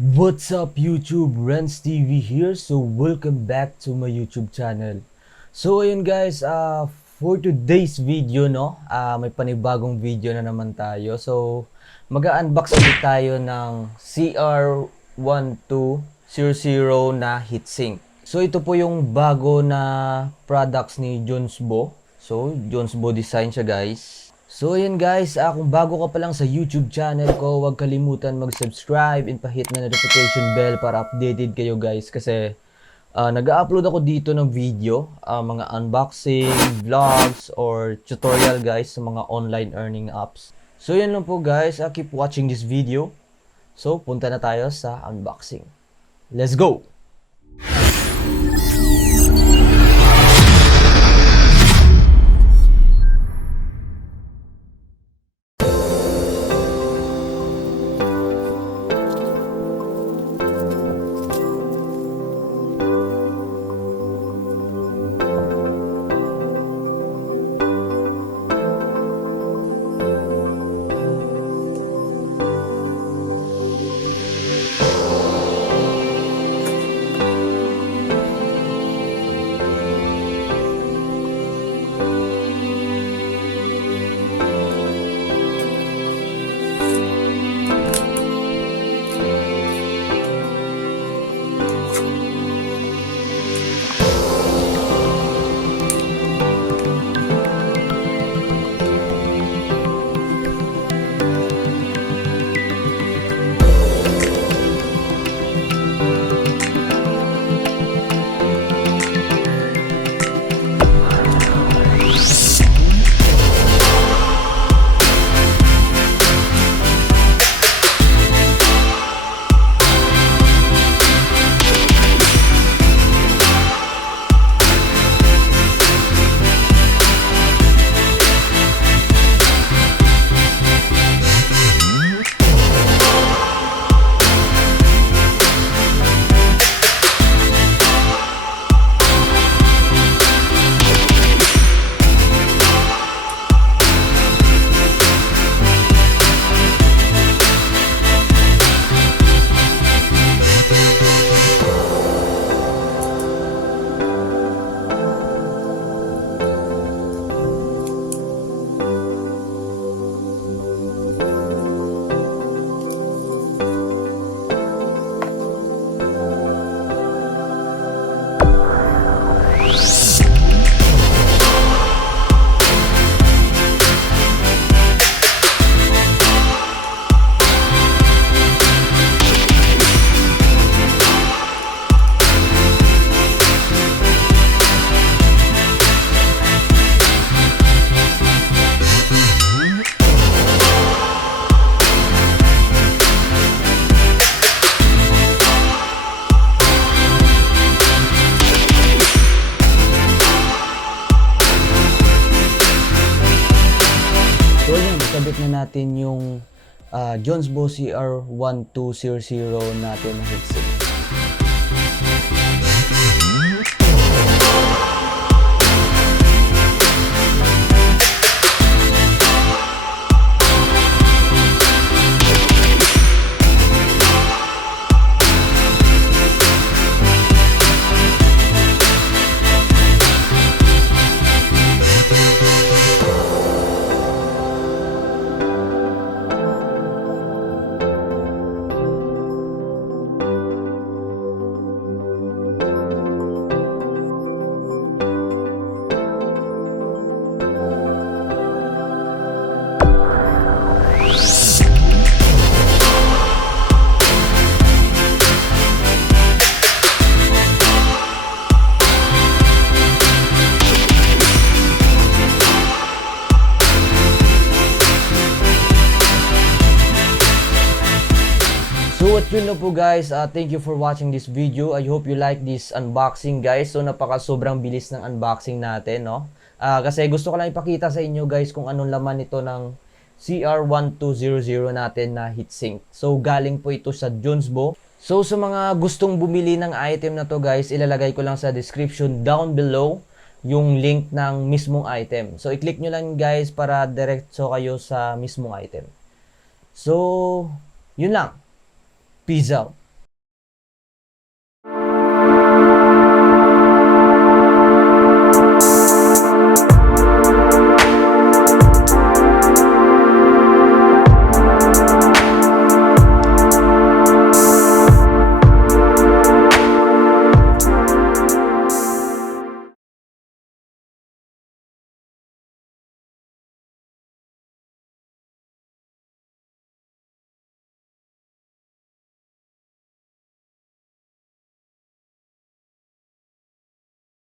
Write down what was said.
What's up YouTube? Renz TV here. So welcome back to my YouTube channel. So ayun guys, for today's video may panibagong video na naman tayo. So mag-unbox ulit tayo ng CR-1200 na Heatsink. So ito po yung bago na products ni Jonsbo. So Jonsbo design siya guys. So ayan guys, kung bago ka pa lang sa YouTube channel ko, huwag kalimutan mag-subscribe and pa-hit na notification bell para updated kayo guys. Kasi nag-upload ako dito ng video, mga unboxing, vlogs, or tutorial guys sa mga online earning apps. So yan lang po guys, keep watching this video. So punta na tayo sa unboxing. Let's go! So yun, kabit na natin yung Jonsbo CR-1200 natin na headset. So at yun na po guys, thank you for watching this video. I hope you like this unboxing guys. So sobrang bilis ng unboxing natin kasi gusto ko lang ipakita sa inyo guys kung anong laman nito ng CR-1200 natin na heatsink. So galing po ito sa Jonsbo. So sa mga gustong bumili ng item na to guys, ilalagay ko lang sa description down below yung link ng mismong item. So i-click nyo lang guys para diretso kayo sa mismong item. So yun lang. Peace out.